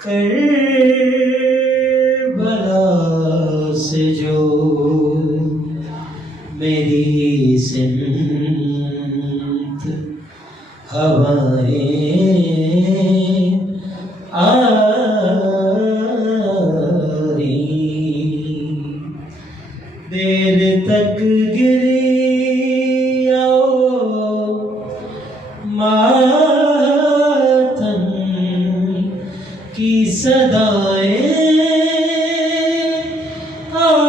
کربلا سے جو میری سمت ہوائیں آئی، دیر تک گری ماتم کی صدائیں آئی،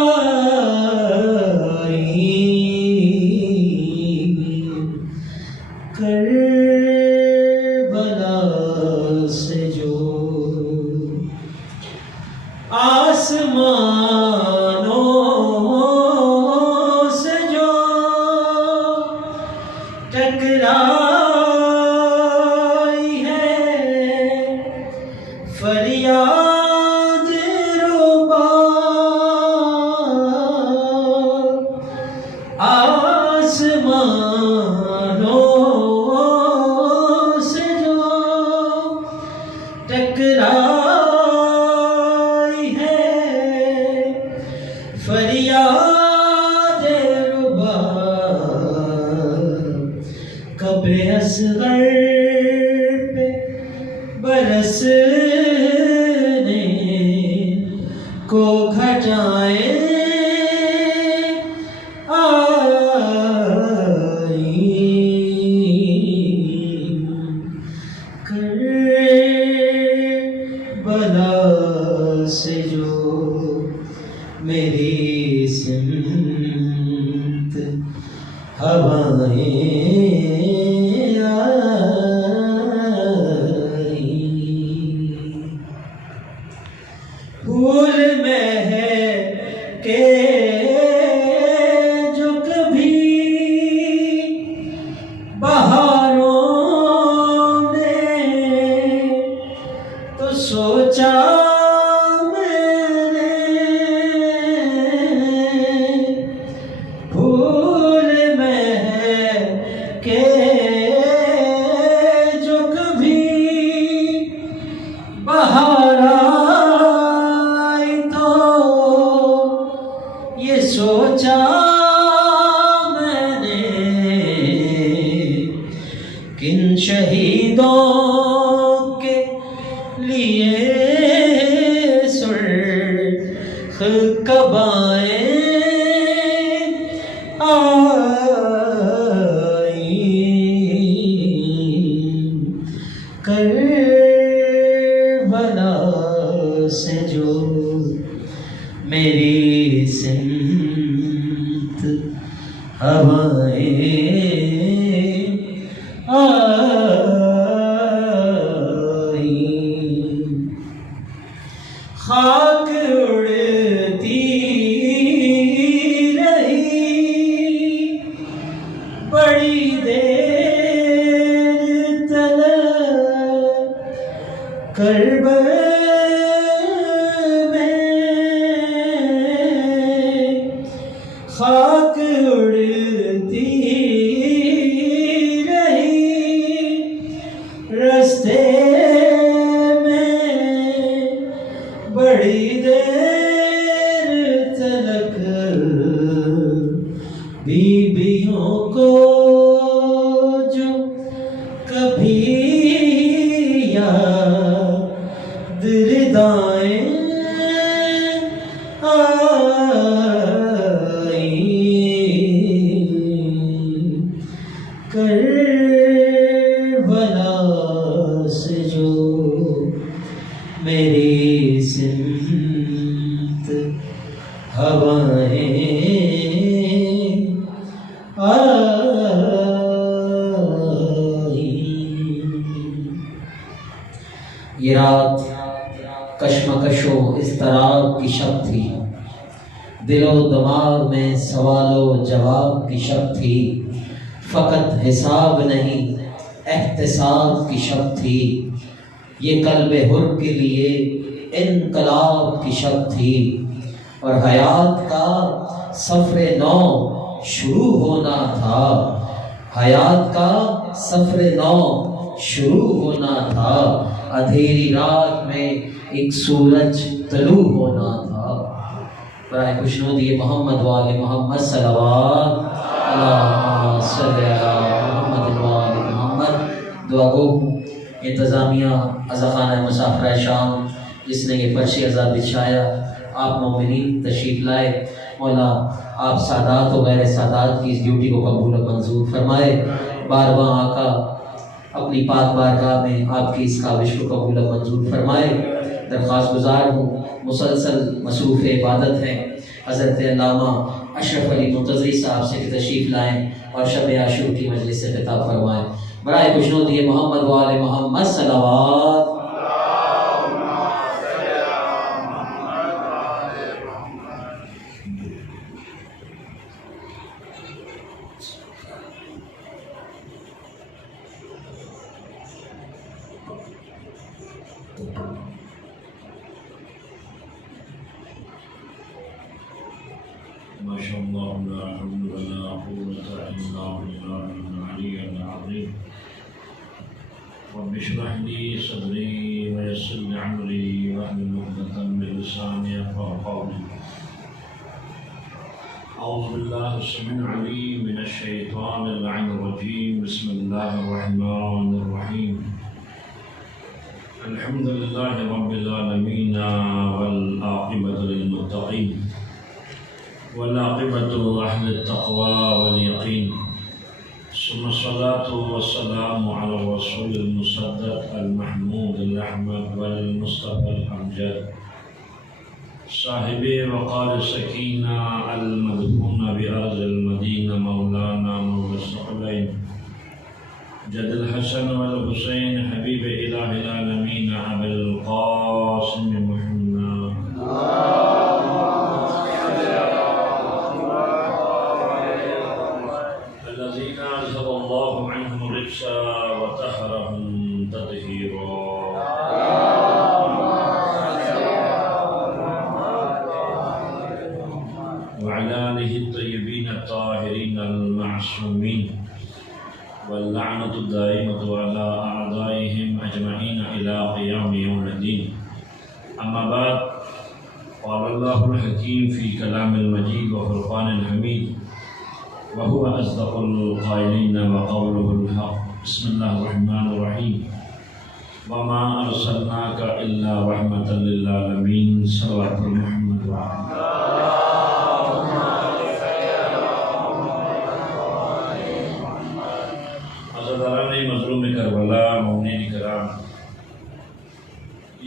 کربلا سے جو آسمانوں سے جو ٹکرائی ہے فریاد ربا، آسمانوں سے جو ٹکرائی ہے فریاد ربا، قبر اصغر پہ برسنے کو گھٹائیں آئی، کربلا سے جو میری سمت ہوائیں آئی، پھول مہکے جو کبھی بہاروں میں تو سوچا میں نے، پھول مہکے جو کبھی بہار آئی تو یہ سوچا میں نے، کن شہیدوں کے لیے سرخ قبائیں آئی، کربلا سے جو میری سمت ہوائیں آئی، خاک اڑتی رہی بڑی دیر تلک، کربلا میں خاک اڑتی رہی رستے میں بڑی دیر تلک، بیویوں کو جو کبھی یاد ردائیں آئی، کربلا سے جو میری سمت ہوائیں آئی۔ یہ رات کشمکش و اضطراب کی شب تھی، دل و دماغ میں سوال و جواب کی شب تھی، فقط حساب نہیں احتساب کی شب تھی، یہ قلب حر کے لیے انقلاب کی شب تھی، اور حیات کا سفر نو شروع ہونا تھا، حیات کا سفر نو شروع ہونا تھا، اندھیری رات میں ایک سورج طلوع ہونا تھا۔ برائے خوشنودی محمد وآل محمد صلوات، اللہم صلی علی محمد وآل محمد۔ دعا گو انتظامیہ عزاخانہ مسافرہ شام جس نے یہ فرش عذاب بچھایا، آپ مومنین تشریف لائے، مولا آپ سادات و غیر سادات کی اس ڈیوٹی کو قبول و منظور فرمائے۔ بارگاہ آقا اپنی پاک بارگاہ میں آپ کی اس کاوش کو قبول و منظور فرمائے۔ درخواست گزار ہوں، مسلسل مصروف عبادت ہے، حضرت علامہ اشرف علی منتظری صاحب سے تشریف لائیں اور شب عاشور کی مجلس سے خطاب فرمائیں۔ برائے خوشنودی محمد وآل محمد صلوات۔ ماشاء اللہ لا حول ولا قوة الا بالله العلی العظیم۔ رب اشرح لي صدری ويسر لي امری واحلل عقدة من لسانی يفقهوا قولی۔ اعوذ باللہ السمیع العلیم من الشیطان اللعین الرجیم، بسم اللہ الرحمن الرحیم۔ الحمد للہ رب العالمین والعاقبۃ للمتقین والعاقبة أهل التقوى واليقين، ثم الصلاة والسلام على الرسول المصدق المحمود الأحمد والمصطفى الأمجد، صاحب وقار السكينة المدفون بأرض المدينة، مولانا نور الثقلين جد الحسن والحسين، حبيب إله العالمين أبي القاسم محمد، وطهرهم تطهيرا۔ وعلى آله الطيبين الطاهرين المعصومين، واللعنة الدائمة على أعدائهم أجمعين إلى قيام يوم الدين۔ أما بعد، قال الله الحكيم في كلام المجيد وفرقان الحميد، وهو أصدق القائلين وقوله الحق۔ بسم اللہ الرحمن الرحیم۔ وما ارسلناک الا رحمۃ للعالمین، صلوات محمد عزیزان مظلوم کربلا، مومنین کرام،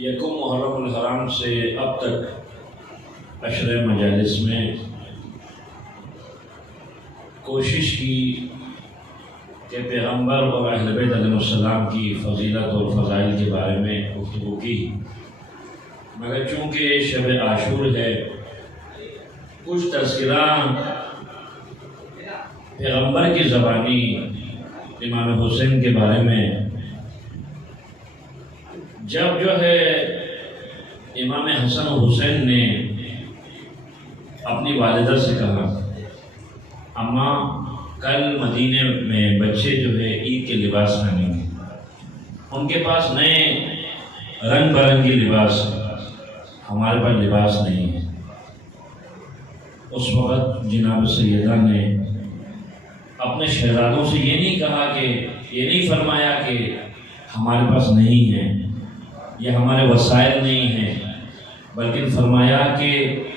یکم محرم الحرام سے اب تک عشر مجالس میں کوشش کی کہ پیغمبر اور اہل بیت علیہ السلام کی فضیلت اور فضائل کے بارے میں گفتگو کی، مگر چونکہ شب عاشور ہے، کچھ تذکرہ پیغمبر کی زبانی امام حسین کے بارے میں۔ جب جو ہے امام حسن و حسین نے اپنی والدہ سے کہا، اماں کل مدینے میں بچے جو ہے عید کے لباس پہنیں گے، ان کے پاس نئے رنگ برنگی لباس، ہمارے پاس لباس نہیں ہے۔ اس وقت جناب سیدہ نے اپنے شہزادوں سے یہ نہیں کہا کہ یہ نہیں فرمایا کہ ہمارے پاس نہیں ہے یا ہمارے وسائل نہیں ہیں، بلکہ فرمایا کہ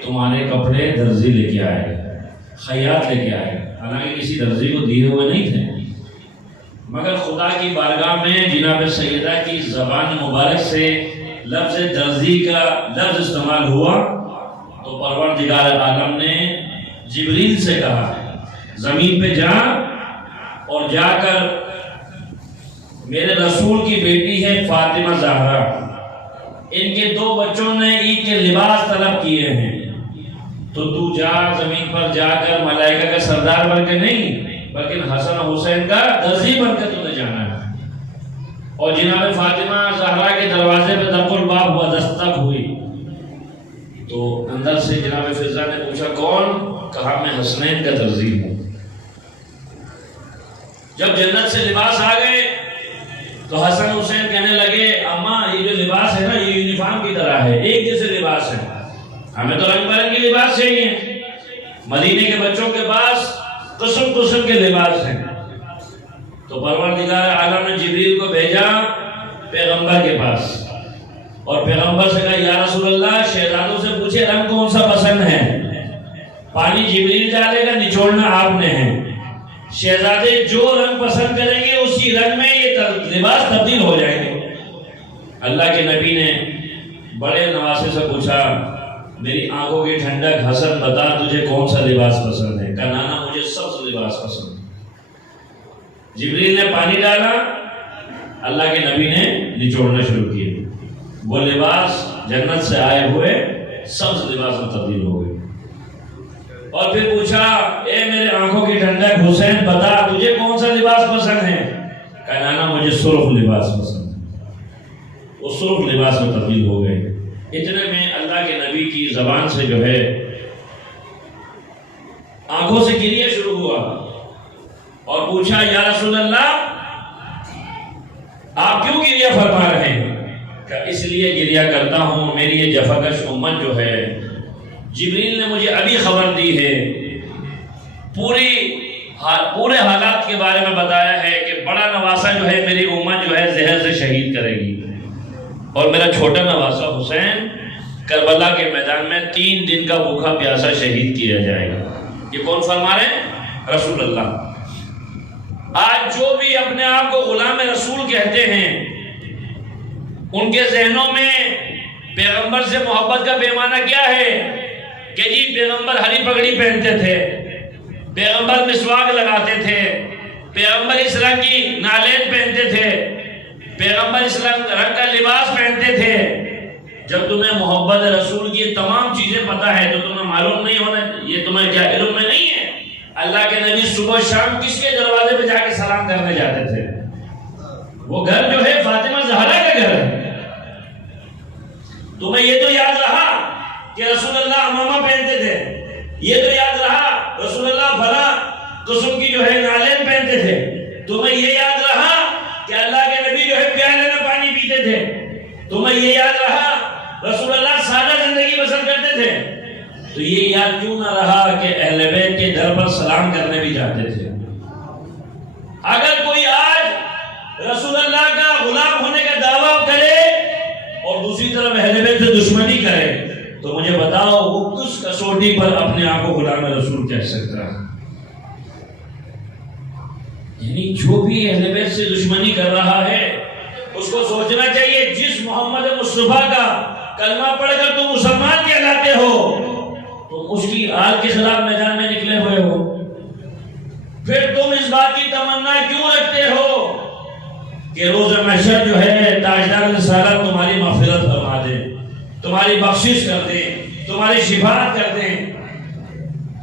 تمہارے کپڑے درزی لے کے آئے، خیاط لے کے آئے، حالانکہ کسی درزی کو دیے ہوئے نہیں تھے، مگر خدا کی بارگاہ میں جناب سیدہ کی زبان مبارک سے لفظ درزی کا لفظ استعمال ہوا تو پروردگار عالم نے جبریل سے کہا زمین پہ جا اور جا کر میرے رسول کی بیٹی ہے فاطمہ زہرا، ان کے 2 بچوں نے عید کے لباس طلب کیے ہیں، تو جا زمین پر جا کر ملائکہ کا سردار بن کے نہیں بلکہ حسن و حسین کا درزی بن کے تمہیں جانا ہے۔ اور جناب فاطمہ زہرا کے دروازے پہ دق الباب ہوا، دستک ہوئی تو اندر سے جناب فضا نے پوچھا کون؟ کہا میں حسنین کا درزی ہوں۔ جب جنت سے لباس آ گئے تو حسن حسین کہنے لگے اماں یہ جو لباس ہے نا یہ یونیفارم کی طرح ہے، ایک جیسے لباس ہے، ہمیں تو رنگ برنگی لباس چاہیے۔ مدینے کے بچوں کے پاس قسم قسم کے لباس ہیں، تو پروردگار عالم نے جبریل کو بھیجا پیغمبر کے پاس، اور پیغمبر سے کہا یا رسول اللہ شہزادوں سے پوچھے رنگ کون سا پسند ہے، پانی جبریل ڈالے گا، نچوڑنا آپ نے ہے، شہزادے جو رنگ پسند کریں گے اسی رنگ میں یہ لباس تبدیل ہو جائیں گے۔ اللہ کے نبی نے بڑے نواسے سے پوچھا میری آنکھوں کی ٹھنڈک حسن بتا تجھے کون سا لباس پسند ہے؟ کہا نانا مجھے سب سے لباس پسند ہے۔ جبریل نے پانی ڈالا، اللہ کے نبی نے نچوڑنا شروع کیا، وہ لباس جنت سے آئے ہوئے سبز لباس میں تبدیل ہو گئے۔ اور پھر پوچھا اے میرے آنکھوں کی ٹھنڈک حسین بتا تجھے کون سا لباس پسند ہے؟ کہا نانا مجھے سرخ لباس پسند ہے، وہ سرخ لباس میں تبدیل ہو گئے۔ اتنے میں اللہ کے نبی کی زبان سے جو ہے آنکھوں سے گریہ شروع ہوا، اور پوچھا یا رسول اللہ آپ کیوں گریہ فرما رہے ہیں؟ کہ اس لیے گریہ کرتا ہوں میری یہ جفاکش امت جو ہے جبریل نے مجھے ابھی خبر دی ہے، پورے حالات کے بارے میں بتایا ہے کہ بڑا نواسا جو ہے میری امت جو ہے زہر سے شہید کرے گی، اور میرا چھوٹا نواسا حسین کربلا کے میدان میں 3 دن کا بھوکا پیاسا شہید کیا جائے گا۔ یہ کون فرما رہے ہیں؟ رسول اللہ۔ آج جو بھی اپنے آپ کو غلام رسول کہتے ہیں ان کے ذہنوں میں پیغمبر سے محبت کا پیمانہ کیا ہے کہ جی پیغمبر ہری پگڑی پہنتے تھے، پیغمبر مسواک لگاتے تھے، پیغمبر اس رنگ کی نالین پہنتے تھے، پیغمبر اس رنگ کا لباس پہنتے تھے۔ جب تمہیں محبت رسول کی تمام چیزیں پتہ ہے تو تمہیں معلوم نہیں ہونا، یہ تمہیں کیا علم میں نہیں ہے؟ اللہ کے نبی صبح شام کس کے دروازے پہ جا کے سلام کرنے جاتے تھے؟ وہ گھر جو ہے فاطمہ زہرا کا گھر ہے۔ تمہیں یہ تو یاد رہا کہ رسول اللہ امامہ پہنتے تھے، یہ تو یاد رہا رسول اللہ فلاں قسم کی جو ہے نالین پہنتے تھے، تمہیں یہ یاد رہا کہ اللہ کے نبی جو ہے پیالے میں پانی پیتے تھے، تمہیں یہ یاد رہا رسول اللہ سادہ زندگی بسر کرتے تھے، تو یہ یاد کیوں نہ رہا کہ اہل بیت کے در پر سلام کرنے بھی جاتے تھے؟ اگر کوئی آج رسول اللہ کا غلام ہونے کا دعویٰ کرے اور دوسری طرف اہل بیت سے دشمنی کرے تو مجھے بتاؤ وہ کس کسوٹی پر اپنے آپ کو غلام رسول کہہ سکتا ہے؟ یعنی جو بھی اہل بیت سے دشمنی کر رہا ہے اس کو سوچنا چاہیے جس محمد مصطفیٰ کا کلمہ پڑھ کر تم مسلمان کہلاتے ہو تم اس کی آل کے خلاف میدان میں نکلے ہوئے ہو، پھر تم اس بات کی تمنا کیوں رکھتے ہو کہ روز محشر جو ہے تاجدار رسالت تمہاری مغفرت فرما دے، تمہاری بخشش کر دے، تمہاری شفاعت کر دے؟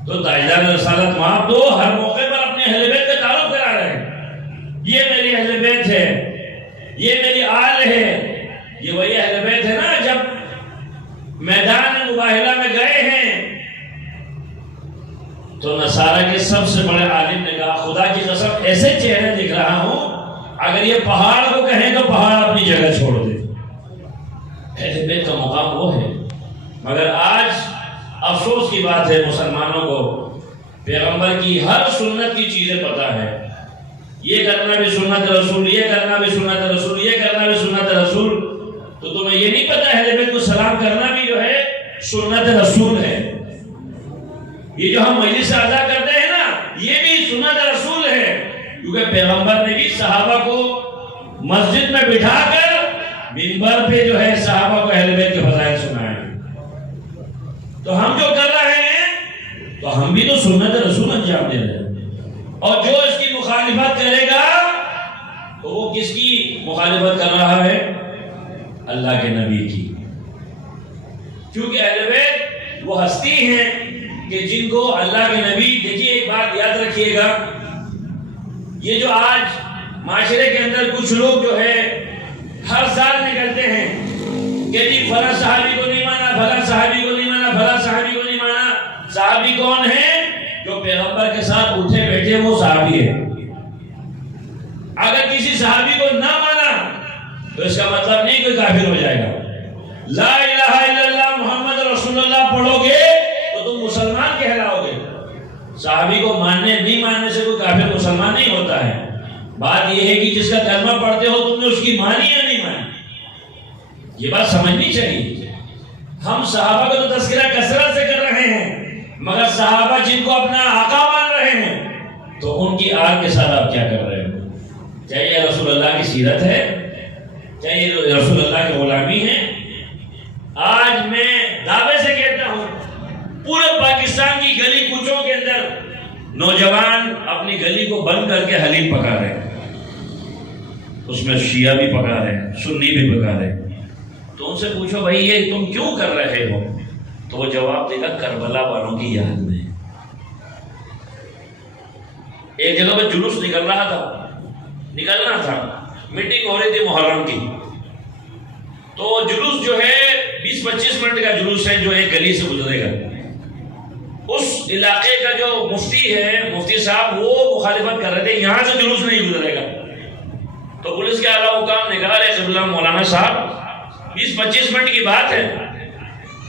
تو تاجدار رسالت معاف دو، ہر موقع پر اپنے اہل بیت کا تعارف کرا رہے ہیں، یہ میری اہل بیت ہے، یہ میری آل ہے۔ یہ وہی اہل بیت ہے نا جب میدان مباہلہ میں گئے ہیں تو نصارہ کے سب سے بڑے عالم نے کہا خدا کی قسم ایسے چہرے دکھ رہا ہوں اگر یہ پہاڑ کو کہیں تو پہاڑ اپنی جگہ چھوڑ دے۔ اہل بیت کا مقام وہ ہے، مگر آج افسوس کی بات ہے مسلمانوں کو پیغمبر کی ہر سنت کی چیزیں پتہ ہے، یہ کرنا بھی سنت رسول، یہ کرنا بھی سنت رسول، یہ کرنا بھی سنت رسول، تو تمہیں یہ نہیں پتہ اہل بیت کو سلام کرنا بھی جو ہے سنت رسول ہے۔ یہ جو ہم مجلس سے ادا کرتے ہیں نا یہ بھی سنت رسول ہے، کیونکہ پیغمبر نے بھی صحابہ کو مسجد میں بٹھا کر منبر پہ جو ہے صحابہ کو اہل بیت کے فضائل سنائے۔ تو ہم جو کر رہے ہیں تو ہم بھی تو سنت رسول انجام دے رہے ہیں، اور جو اس کی مخالفت کرے گا تو وہ کس کی مخالفت کر رہا ہے؟ اللہ کے نبی کی، کیونکہ اہل بیت وہ ہستی ہیں کہ جن کو اللہ کے نبی، دیکھیے ایک بات یاد رکھیے گا، یہ جو آج معاشرے کے اندر کچھ لوگ جو ہے ہر سال نکلتے ہیں کہ جی فلاں صحابی کو نہیں مانا، فلاں صحابی کو نہیں مانا، فلاں صحابی کو نہیں مانا۔ صحابی کون ہے؟ جو پیغمبر کے ساتھ اٹھے بیٹھے وہ صحابی ہے۔ تو اس کا مطلب نہیں کوئی کافر ہو جائے گا. لا الہ الا اللہ محمد رسول اللہ پڑھو گے تو تم مسلمان کہلاؤ گے. صحابی کو ماننے نہیں ماننے سے کوئی کافر مسلمان نہیں ہوتا ہے. بات یہ ہے کہ جس کا کلمہ پڑھتے ہو تم نے اس کی مانی یا نہیں مانی, یہ بات سمجھنی چاہیے. ہم صحابہ کو تو تذکرہ کثرت سے کر رہے ہیں, مگر صحابہ جن کو اپنا آقا مان رہے ہیں تو ان کی آل کے ساتھ آپ کیا کر رہے ہو؟ چاہے یہ رسول اللہ کی سیرت ہے, چاہے یہ رسول اللہ کی غلامی ہے. آج میں دعوے سے کہتا ہوں پورے پاکستان کی گلی کوچوں کے اندر نوجوان اپنی گلی کو بند کر کے حلیم پکا رہے ہیں. اس میں شیعہ بھی پکا رہے ہیں, سنی بھی پکا رہے ہیں. تو ان سے پوچھو بھائی یہ تم کیوں کر رہے ہو؟ تو وہ جواب دے گا کربلا والوں کی یاد میں. ایک جگہ پہ جلوس نکلنا تھا, میٹنگ ہو رہی تھی محرم کی. تو جلوس جو ہے 20-25 منٹ کا جلوس ہے جو ایک گلی سے گزرے گا. اس علاقے کا جو مفتی ہے, مفتی صاحب, وہ مخالفت کر رہے تھے یہاں سے جلوس نہیں گزرے گا. تو پولیس کے اعلیٰ حکام نے کہا قبلہ مولانا صاحب 20-25 منٹ کی بات ہے.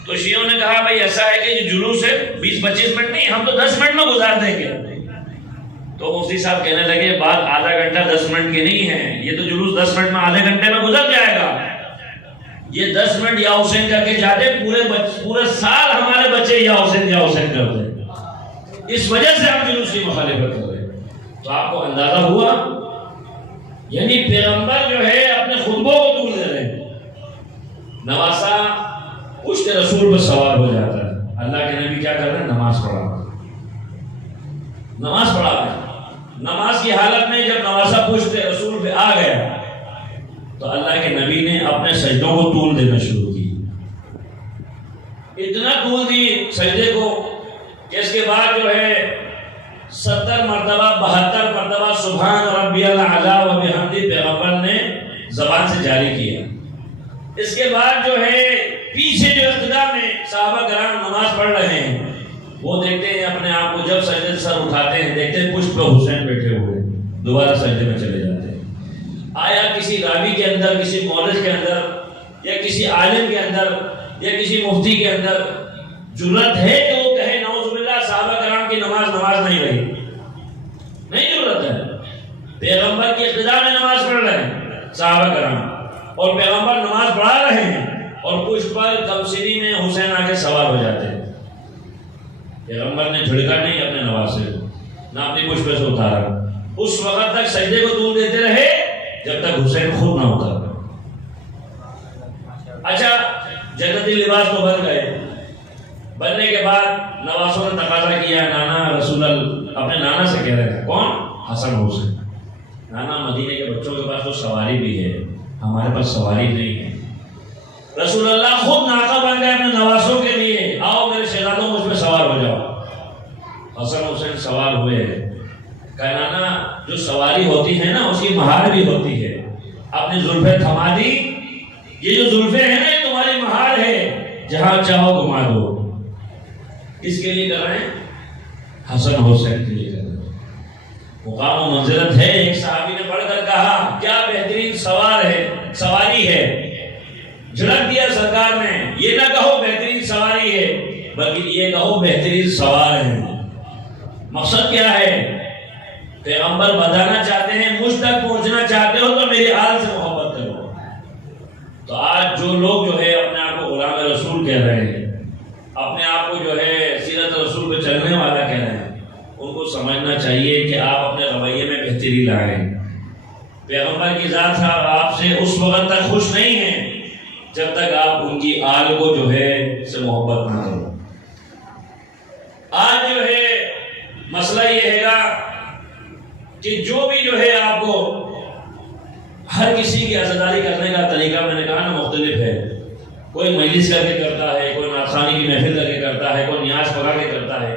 تو شیعوں نے کہا بھائی ایسا ہے کہ یہ جلوس ہے 20-25 منٹ نہیں, ہم تو 10 منٹ میں گزار دیں گے. تو مفتی صاحب کہنے لگے بات آدھا گھنٹہ 10 منٹ کی نہیں ہے, یہ تو جلوس 10 منٹ میں آدھے گھنٹے میں گزر جائے گا. یہ 10 منٹ یا حسین کر کے جاتے, پورے سال ہمارے بچے یا حسین کرتے. اس وجہ سے ہم جلوس کی مخالفت کر رہے ہیں. تو آپ کو اندازہ ہوا, یعنی پیغمبر جو ہے اپنے خطبوں کو طول دے رہے ہیں. نواسا پشت رسول پر سوار ہو جاتا ہے. اللہ کے نبی کیا کر رہے ہیں؟ نماز پڑھا رہے ہیں. نماز کی حالت میں جب نواسا پشت رسول پہ آ گیا تو اللہ کے نبی نے اپنے سجدوں کو طول دینا شروع کی. اتنا طول دی سجدے کو کہ اس کے بعد جو ہے 70 مرتبہ 72 مرتبہ سبحان ربی الاعلی و بحمدہ پیغمبر نے زبان سے جاری کیا. اس کے بعد جو ہے پیچھے جو اقتدا میں صحابہ کرام نماز پڑھ رہے ہیں وہ دیکھتے ہیں اپنے آپ کو, جب سجدے سے سر اٹھاتے ہیں دیکھتے ہیں پشت پہ حسین بیٹھے ہوئے, دوبارہ سجدے میں چلے جاتے ہیں. آیا کسی راوی کے اندر, کسی مولوی کے اندر, یا کسی عالم کے اندر, یا کسی مفتی کے اندر جرأت ہے کہ وہ کہے نعوذ باللہ صحابہ کرام کی نماز نہیں رہی؟ نہیں جرأت ہے. پیغمبر کی اقتدا میں نماز پڑھ رہے ہیں صحابہ کرام, اور پیغمبر نماز پڑھا رہے ہیں, اور پشت پر کمسینی میں حسین آ کے سوار ہو جاتے ہیں. پیغمبر نے جھڑکا نہیں اپنے نواز سے, نہ اپنی پشت پہ سے اتارا. اس وقت تک سجدے کو طول دیتے رہے جب تک حسین خود نہ اترا. اچھا, جنتی لباس تو بن گئے. بننے کے بعد نواسوں نے تقاضا کیا, نانا رسول اللہ, اپنے نانا سے کہہ رہے تھے, کون؟ حسن حسین. نانا مدینے کے بچوں کے پاس تو سواری بھی ہے, ہمارے پاس سواری نہیں ہے. رسول اللہ خود ناقہ بن گئے اپنے نواسوں کے لیے, آؤ میرے شہزادوں مجھ پہ سوار ہو جاؤ. حسن حسین سوار ہوئے. کہ نانا جو سواری ہوتی ہے نا اس کی مہار بھی ہوتی ہے. اپنی زلفیں تھما دی, یہ جو زلفیں ہیں نا تمہاری مہار ہے, جہاں چاہو گھما دو. کس کے لیے کر رہے ہیں؟ حسن حسین کے لیے کر رہے ہیں. مقام و منزلت ہے. ایک صحابی نے پڑھ کر کہا کیا بہترین سواری ہے. جھڑک دیا سرکار نے, یہ نہ کہو بہترین سواری ہے بلکہ یہ کہو بہترین سوار ہے. مقصد کیا ہے؟ پیغمبر بتانا چاہتے ہیں مجھ تک پہنچنا چاہتے ہو تو میری آل سے محبت کرو. تو آج جو لوگ جو ہے اپنے آپ کو غلام رسول کہہ رہے ہیں, اپنے آپ کو جو ہے سیرت رسول پہ چلنے والا کہہ رہے ہیں, ان کو سمجھنا چاہیے کہ آپ اپنے رویے میں بہتری لائیں. پیغمبر کی ذات صاحب آپ سے اس وقت تک خوش نہیں ہیں جب تک آپ ان کی آل کو جو ہے سے محبت نہ کرو. آج جو ہے مسئلہ یہ ہے گا کہ جو بھی جو ہے آپ کو ہر کسی کی عزاداری کرنے کا طریقہ میں نے کہا نا مختلف ہے. کوئی مجلس کر کے کرتا ہے, کوئی نعتخوانی کی محفل کر کے کرتا ہے, کوئی نیاز پکا کے کرتا ہے,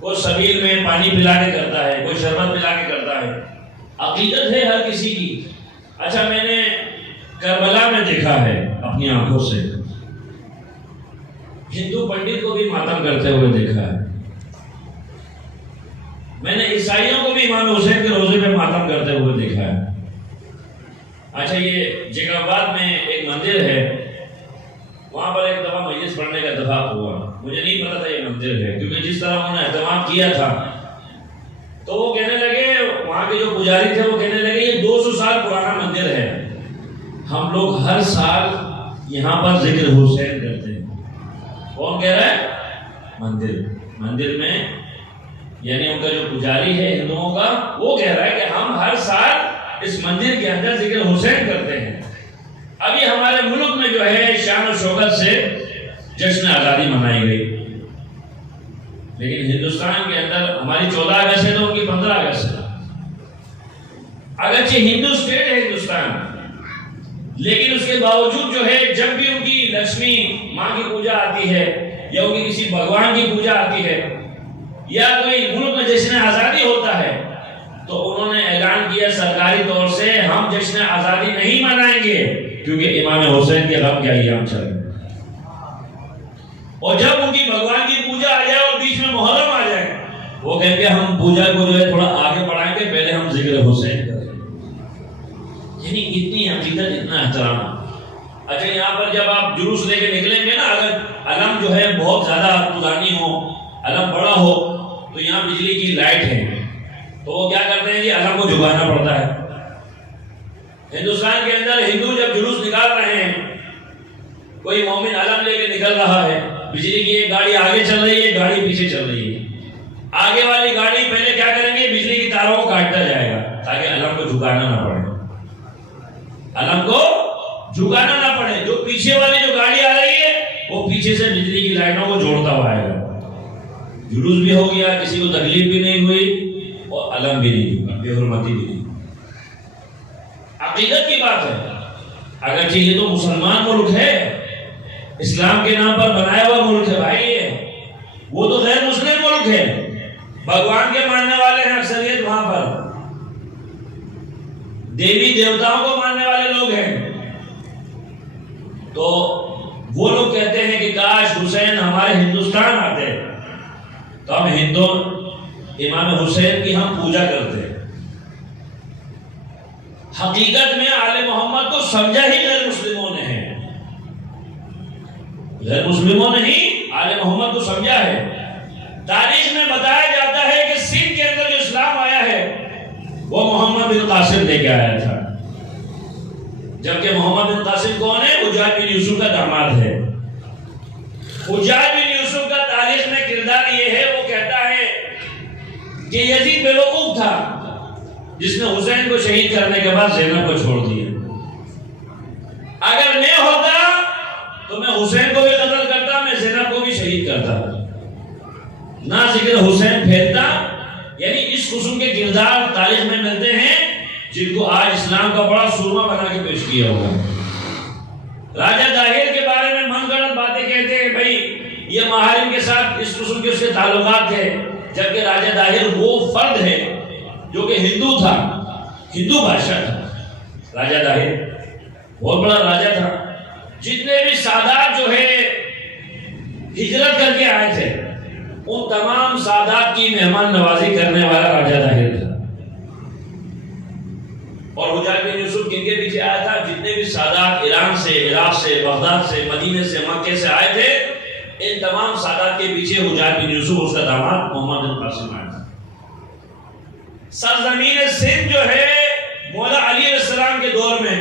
کوئی سبیل میں پانی پلا کے کرتا ہے, کوئی شربت پلا کے کرتا ہے. عقیدت ہے ہر کسی کی. اچھا, میں نے کربلا میں دیکھا ہے اپنی آنکھوں سے, ہندو پنڈت کو بھی ماتم کرتے ہوئے دیکھا ہے. میں نے عیسائیوں کو بھی امام حسین کے روزے پہ ماتم کرتے ہوئے دیکھا ہے. اچھا یہ جیکاباد میں ایک مندر ہے، وہاں پر ایک دفعہ مجلس پڑھنے کا اتفاق ہوا، مجھے نہیں پتا تھا یہ مندر ہے، کیونکہ جس طرح انہوں نے اہتمام کیا تھا تو وہ کہنے لگے، وہاں کے جو پجاری تھے وہ کہنے لگے یہ 200 سال پرانا مندر ہے، ہم لوگ ہر سال یہاں پر ذکر حسین کرتے ہیں۔ کون کہہ رہا ہے؟ مندر میں، یعنی ان کا جو پجاری ہے ہندوؤں کا، وہ کہہ رہا ہے کہ ہم ہر سال اس مندر کے اندر ذکر حسین کرتے ہیں۔ ابھی ہمارے ملک میں جو ہے شان و شوکت سے جشن آزادی منائی گئی، لیکن ہندوستان کے اندر ہماری 14 اگست ہے تو ان کی 15 اگست ہے۔ اگرچہ ہندو اسٹیٹ ہے ہندوستان، لیکن اس کے باوجود جو ہے جب بھی ان کی لکشمی ماں کی پوجا آتی ہے یا ان کی کسی بھگوان کی پوجا آتی ہے یا کوئی ملک میں جشن آزادی ہوتا ہے تو انہوں نے اعلان کیا سرکاری طور سے ہم جشن آزادی نہیں منائیں گے، کیونکہ امام حسین کے غم کے ایام چل رہے ہیں۔ اور جب ان کی بھگوان کی پوجا آ جائے اور بیچ میں محرم آ جائے، وہ کہیں گے ہم پوجا کو جو ہے تھوڑا آگے بڑھائیں گے، پہلے ہم ذکر حسین کریں۔ یعنی اتنی عقیدت، اتنا احترام۔ اچھا یہاں پر جب آپ جلوس لے کے نکلیں گے نا، اگر علم جو ہے بہت زیادہ پرانی ہو، علم بڑا ہو، تو یہاں بجلی کی لائٹ ہے تو وہ کیا کرتے ہیں جی، علم کو جھکانا پڑتا ہے۔ ہندوستان کے اندر ہندو جب جلوس نکال رہے ہیں، کوئی مومن علم لے کے نکل رہا ہے، بجلی کی ایک گاڑی آگے چل رہی ہے، گاڑی پیچھے چل رہی ہے، آگے والی گاڑی پہلے کیا کریں گے، بجلی کی تاروں کو کاٹتا جائے گا تاکہ علم کو جھکانا نہ پڑے، علم کو جھکانا نہ پڑے۔ جو پیچھے والی جو گاڑی آ رہی ہے وہ پیچھے سے بجلی کی لائنوں کو جوڑتا ہوا آئے گا، جلوس بھی ہو گیا، کسی کو تکلیف بھی نہیں ہوئی اور علم بھی نہیں ہوگا، بے حرمتی بھی نہیں۔ عقیدت کی بات ہے، اگرچہ یہ تو مسلمان ملک ہے، اسلام کے نام پر بنایا ہوا ملک ہے بھائی، یہ وہ تو غیر مسلم ملک ہے، بھگوان کے ماننے والے ہیں اکثریت وہاں پر، دیوی دیوتاؤں کو ماننے والے لوگ ہیں، تو وہ لوگ کہتے ہیں کہ کاش حسین ہمارے ہندوستان آتے تو ہم ہندو امام حسین کی ہم پوجا کرتے۔ حقیقت میں آل محمد کو سمجھا ہی غیر مسلموں نے ہے، غیر مسلموں نے ہی آل محمد کو سمجھا ہے۔ تاریخ میں بتایا جاتا ہے کہ سندھ کے اندر جو اسلام آیا ہے وہ محمد بن قاسم لے کے آیا تھا، جبکہ محمد بن قاسم کون ہے؟ حجاج بن یوسف کا داماد ہے۔ حجاج بن یوسف کا تاریخ میں کردار یہ ہے، وہ کہتا ہے کہ یزید بیوقوف تھا جس نے حسین کو شہید کرنے کے بعد زینب کو چھوڑ دیا، اگر میں ہوتا تو میں حسین کو بھی قتل کرتا، میں زینب کو بھی شہید کرتا، نہ ذکر حسین پھیرتا۔ یعنی اس قسم کے کردار تاریخ میں ملتے ہیں جن کو آج اسلام کا بڑا سورما بنا کے پیش کیا ہوا ہے۔ راجہ داہر کے بارے میں من گھڑت باتیں کہتے ہیں، بھائی یہ محارم کے ساتھ اس قسم کے اس کے تعلقات تھے، جبکہ راجہ داہر وہ فرد ہے جو کہ ہندو تھا، ہندو بادشاہ تھا۔ راجہ داہر بہت بڑا راجہ تھا، جتنے بھی سادات جو ہے ہجرت کر کے آئے تھے ان تمام سادات کی مہمان نوازی کرنے والا راجہ داہر تھا۔ اور حجاج بن یوسف کن کے پیچھے آیا تھا؟ جتنے بھی سادات ایران سے، عراق سے، بغداد سے، مدینے سے، مکے سے آئے تھے، ان تمام سادات کے پیچھے حجاج بن یوسف اس کا داماد محمد بن قاسم آیا تھا۔ سرزمین سندھ جو ہے مولا علی علیہ السلام کے دور میں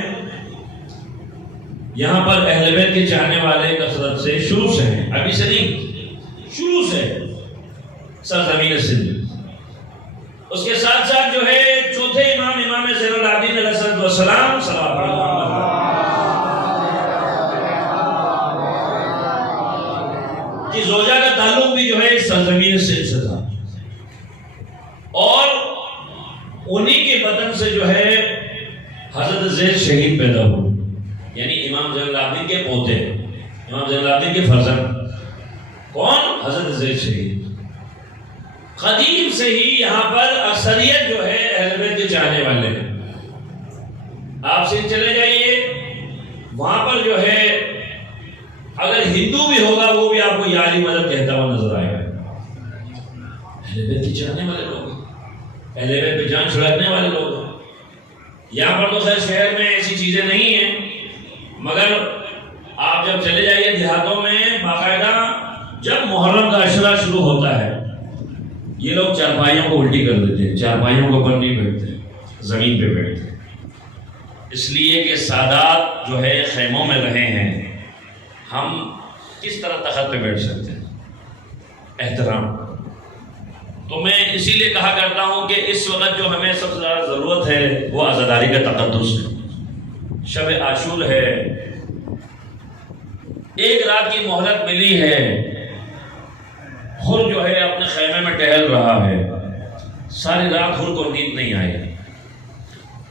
یہاں پر اہل بیت کے چاہنے والے کثرت سے شروع سے ہیں، ابھی سے نہیں، شروع سے سرزمین سندھ۔ اس کے ساتھ ساتھ جو ہے چوتھے امام زین العابدین علیہ السلام کی زوجہ کا تعلق بھی جو ہے سرزمین سندھ سے تھا، اور انہی کے بدن سے جو ہے حضرت زید شہید پیدا ہوئے، یعنی امام زین العابدین کے پوتے، امام زین العابدین کے فرزند کون؟ حضرت زید شہید۔ قدیم سے ہی یہاں پر اکثریت جو ہے اہل بیت کے چاہنے والے ہیں۔ آپ سندھ چلے جائیے، وہاں پر جو ہے اگر ہندو بھی ہوگا وہ بھی آپ کو یا علی مدد کہتا ہوا نظر آئے گا۔ اہل بیت کے چاہنے والے لوگ، اہل بیت پہ جان چھڑکنے والے لوگ۔ یہاں پر تو خیر شہر میں ایسی چیز چیزیں نہیں ہیں، مگر آپ جب چلے جائیے دیہاتوں میں باقاعدہ جب محرم کا عشرہ شروع ہوتا ہے یہ لوگ چارپائیوں کو الٹی کر دیتے ہیں، چارپائیوں کے اوپر نہیں بیٹھتے، زمین پہ بیٹھتے، اس لیے کہ سادات جو ہے خیموں میں رہے ہیں، ہم کس طرح تخت پہ بیٹھ سکتے ہیں؟ احترام. تو میں اسی لیے کہا کرتا ہوں کہ اس وقت جو ہمیں سب سے زیادہ ضرورت ہے وہ عزاداری کا تقدس ہے. شب عاشور ہے، ایک رات کی مہلت ملی ہے، حر جو ہے اپنے خیمے میں ٹہل رہا ہے، ساری رات حر کو نیند نہیں آئی.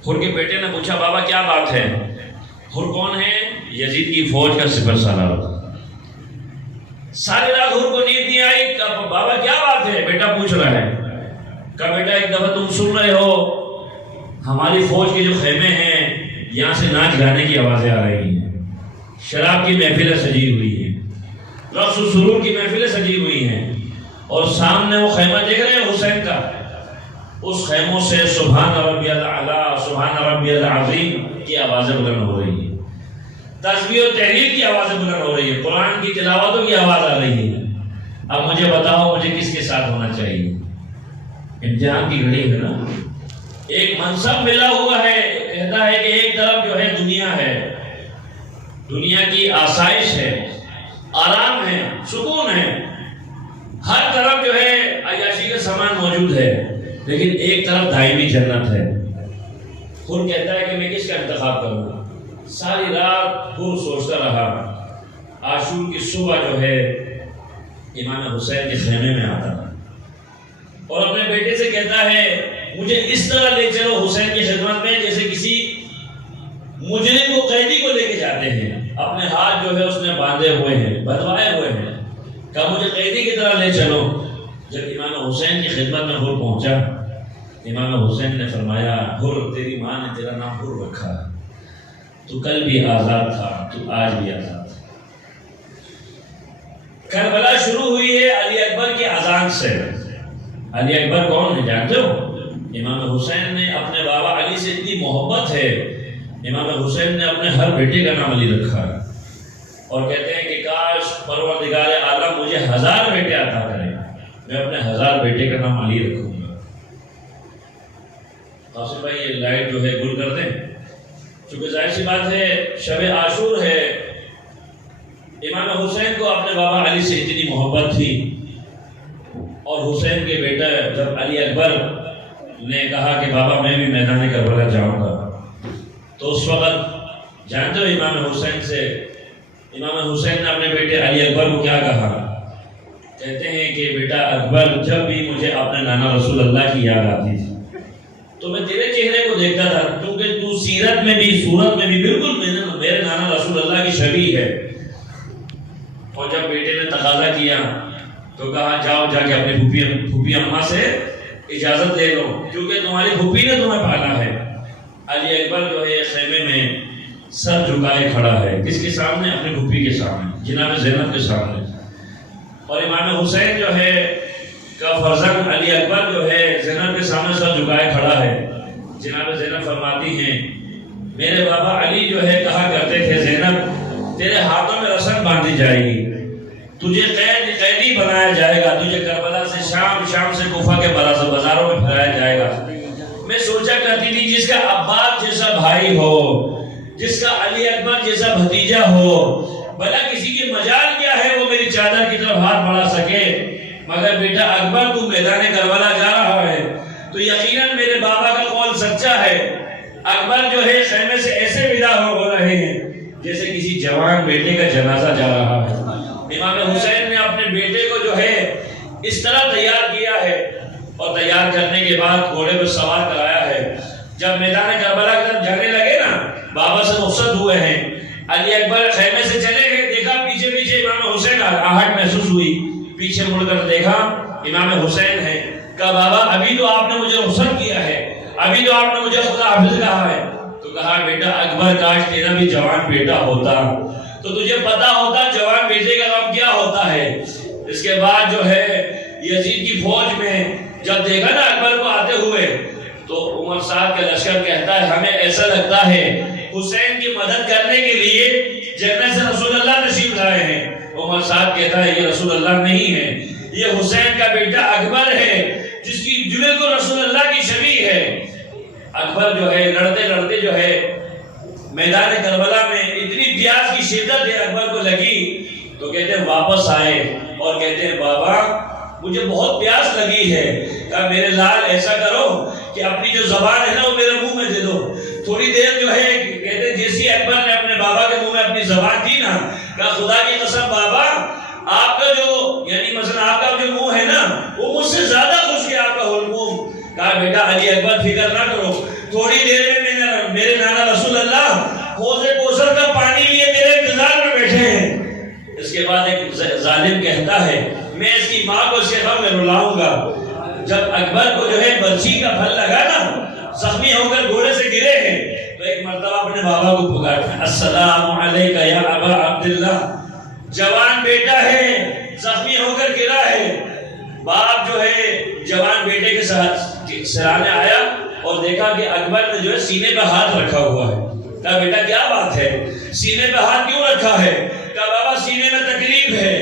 حر کے بیٹے نے پوچھا بابا کیا بات ہے؟ حر کون ہے؟ یزید کی فوج کا سپہ سالار. ساری رات حر کو نیند نہیں آئی. کہا بابا کیا بات ہے؟ بیٹا پوچھ رہا ہے. کہا بیٹا ایک دفعہ تم سن رہے ہو ہماری فوج کے جو خیمے ہیں یہاں سے ناچ گانے کی آوازیں آ رہی ہیں، شراب کی محفلیں سجی ہوئی ہیں، رقص و سرور کی محفلیں سجی ہوئی ہیں، اور سامنے وہ خیمہ دیکھ رہے ہیں حسین کا، اس خیموں سے سبحان ربی الاعلیٰ سبحان ربی العظیم کی آوازیں بلند ہو رہی ہیں، تسبیح و تحلیل کی آوازیں بلند ہو رہی ہیں، قرآن کی تلاوتوں کی آواز آ رہی ہے. اب مجھے بتاؤ مجھے کس کے ساتھ ہونا چاہیے؟ امتحان کی گھڑی ہے نا. ایک منصب ملا ہوا ہے، کہتا ہے کہ ایک طرف جو ہے دنیا ہے، دنیا کی آسائش ہے، آرام ہے، سکون ہے، ہر طرف جو ہے عیاشی کا سامان موجود ہے، لیکن ایک طرف دائمی جنت ہے. حر کہتا ہے کہ میں کس کا انتخاب کروں؟ ساری رات حر سوچتا رہا. عاشور کی صبح جو ہے امام حسین کے خیمے میں آتا تھا اور اپنے بیٹے سے کہتا ہے مجھے اس طرح لے چلو حسین کی خدمت میں جیسے کسی مجرم کو قیدی کو لے کے جاتے ہیں. اپنے ہاتھ جو ہے اس نے باندھے ہوئے ہیں، بندھوائے ہوئے ہیں. کہا مجھے قیدی کی طرح لے چلو. جب امام حسین کی خدمت میں حر پہنچا، امام حسین نے فرمایا حر تیری ماں نے تیرا نام حر رکھا، تو کل بھی آزاد تھا، تو آج بھی آزاد تھا. کربلا شروع ہوئی ہے علی اکبر کی اذان سے. علی اکبر کون ہے جانتے ہو؟ امام حسین نے اپنے بابا علی سے اتنی محبت ہے، امام حسین نے اپنے ہر بیٹے کا نام علی رکھا اور کہتے ہیں کہ کاش پروردگار عالم مجھے 1000 بیٹے عطا کرے، میں اپنے 1000 بیٹے کا نام علی رکھوں گا. قاسم بھائی یہ لائٹ جو ہے گل کر دیں، چونکہ ظاہر سی بات ہے شب عاشور ہے. امام حسین کو اپنے بابا علی سے اتنی محبت تھی، اور حسین کے بیٹا جب علی اکبر نے کہا کہ بابا میں بھی میدان کربلا جاؤں گا، تو اس وقت جانتے ہو امام حسین سے امام حسین نے اپنے بیٹے علی اکبر کو کیا کہا؟ کہتے ہیں کہ بیٹا اکبر جب بھی مجھے اپنے نانا رسول اللہ کی یاد آتی تھی تو میں تیرے چہرے کو دیکھتا تھا، کیونکہ تو سیرت میں بھی صورت میں بھی بالکل میرے نانا رسول اللہ کی شبیہ ہے. اور جب بیٹے نے تقاضا کیا تو کہا جاؤ جا کے اپنی پھوپھی اماں سے اجازت لے لو، کیونکہ تمہاری پھوپھی نے تمہیں پالا ہے. علی اکبر جو ہے خیمے میں سر جھکائے کھڑا ہے، کس کے سامنے؟ اپنی پھوپھی کے سامنے، جناب زینب کے سامنے. اور امام حسین جو ہے کا فرزند علی اکبر جو ہے زینب کے سامنے سر جھکائے کھڑا ہے. جناب زینب فرماتی ہیں میرے بابا علی جو ہے کہا کرتے تھے زینب تیرے ہاتھوں میں رسن باندھی جائے گی، تجھے قیدی بنایا جائے گا، تجھے کربلا سے شام سے کوفہ کے بازاروں میں پھیلایا جائے گا. میں سوچا کرتی تھی جس کا عباس جیسا بھائی ہو، جس کا علی اکبر جیسا بھتیجا ہو، بھلا کسی کی مجال کیا ہے وہ میری چادر کی طرف ہاتھ بڑھا سکے. مگر بیٹا اکبر تو میدان کربلا جا رہا ہے تو یقیناً میرے بابا کا قول سچا ہے. اکبر جو ہے خیمے سے ایسے ودا ہو رہے ہیں جیسے کسی جوان بیٹے کا جنازہ جا رہا ہے. امام حسین نے اپنے بیٹے کو جو ہے اس طرح تیار کیا ہے اور تیار کرنے کے بعد گھوڑے پر سوار کرایا ہے. جب میدان کربلا کی طرف جانے لگے نا، بابا سے رخصت ہوئے ہیں، علی اکبر خیمے سے چلے گئے، دیکھا پیچھے امام حسین، آہٹ محسوس ہوئی، پیچھے مڑ کر دیکھا امام حسین ہے. کہا بابا ابھی تو آپ نے مجھے رخصت کیا ہے، ابھی تو آپ نے مجھے خدا حافظ کہا ہے. تو کہا بیٹا اکبر کاش تیرا بھی جوان بیٹا ہوتا تو تجھے پتا ہوتا جوان بیٹے کا غم کیا ہوتا ہے. اس کے بعد جو ہے یزید کی فوج میں جب دیکھا نا اکبر کو آتے ہوئے تو عمر صاحب کا لشکر کہتا ہے ہمیں ایسا لگتا ہے حسین کی مدد کرنے کے لیے جنت سے رسول اللہ تشریف لائے ہیں۔ عمر صاحب کہتا ہے یہ رسول اللہ نہیں ہے، یہ حسین کا بیٹا اکبر ہے جس کی جلے کو رسول اللہ کی شبیہ ہے۔ اکبر جو ہے لڑتے لڑتے جو ہے میدان کربلا میں اتنی پیاس کی شدت ہے اکبر کو لگی تو کہتے ہیں واپس آئے اور کہتے ہیں بابا مجھے بہت پیاس لگی ہے، کہا میرے لال ایسا کرو کہ اپنی جو زبان ہے نا وہ میرے منہ میں دے دو۔ تھوڑی دیر جو ہے کہتے ہیں جیسی اکبر نے اپنے بابا کے منہ میں اپنی زبان دی نا، کہا خدا کی قسم بابا آپ کا جو یعنی مثلا آپ کا جو منہ ہے نا وہ مجھ سے زیادہ خوش ہے آپ کا حلقوم۔ کہا بیٹا علی اکبر فکر نہ کرو، تھوڑی دیر میں میرے نانا رسول اللہ حوض کوثر کا پانی لیے میرے انتظار میں بیٹھے ہیں۔ اس کے بعد ایک ظالم کہتا ہے میں اس کی ماں کو اس کے غم میں رلاؤں گا۔ جب اکبر کو جو ہے برچھی کا پھل لگا نا، زخمی ہو کر گھوڑے سے گرے ہیں، تو ایک مرتبہ اپنے بابا کو پکارا السلام علیکہ یا ابا عبداللہ، جوان بیٹا ہے زخمی ہو کر گرا ہے۔ باپ جو ہے جوان بیٹے کے ساتھ سرانے آیا اور دیکھا کہ اکبر نے جو ہے سینے پہ ہاتھ رکھا ہوا ہے۔ کہا بیٹا کیا بات ہے، سینے پہ ہاتھ کیوں رکھا ہے؟ کہا بابا سینے میں تکلیف ہے۔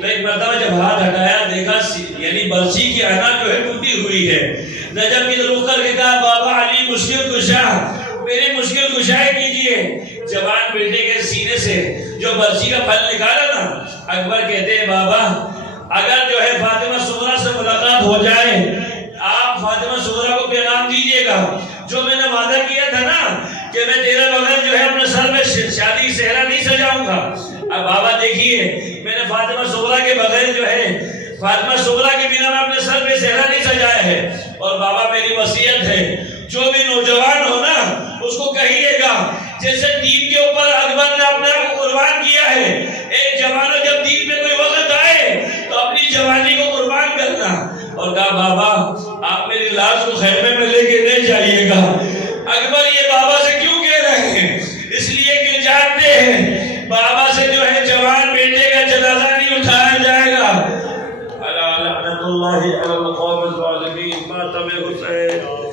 تو ایک مرتبہ جب ہاتھ ہٹایا دیکھا یعنی برچھی کی انا جو ہے ٹوٹی ہوئی ہے۔ نجف کی رخ کر کے کہا بابا علی مشکل کشا، میری مشکل کشائی کیجئے۔ جوان بیٹے کے سینے سے جو برچھی کا پھل نکالا نا، اکبر کہتے ہیں بابا اگر جو ہے فاطمہ صغریٰ سے ملاقات ہو جائے آپ فاطمہ صغریٰ کو پیغام دیجئے گا جو میں نے وعدہ کیا تھا نا کہ میں تیرے بغیر جو ہے اپنے سر میں شادی صحرا نہیں سجاؤں گا۔ اب بابا دیکھیے میں نے فاطمہ صغریٰ کے بغیر جو ہے فاطمہ صغریٰ کے بنا میں اپنے سر میں صحرا نہیں سجایا ہے، اور بابا میری وصیت ہے جو بھی نوجوان ہو نا اس کو کہیے گا جیسے دین کے اوپر اکبر نے اپنے آپ کو قربان کیا ہے، ایک جوانو جب دین میں کوئی وقت آئے تو اپنی جوانی کو قربان کرنا۔ اور کہا بابا آپ میری لاش کو خیمے میں لے کے نہیں جائیے گا۔ اکبر یہ بابا سے کیوں کہہ رہے ہیں؟ اس لیے کہ جانتے ہیں بابا سے جو ہے جوان بیٹے کا جنازہ نہیں اٹھایا جائے گا۔ لعنت اللہ علی القوم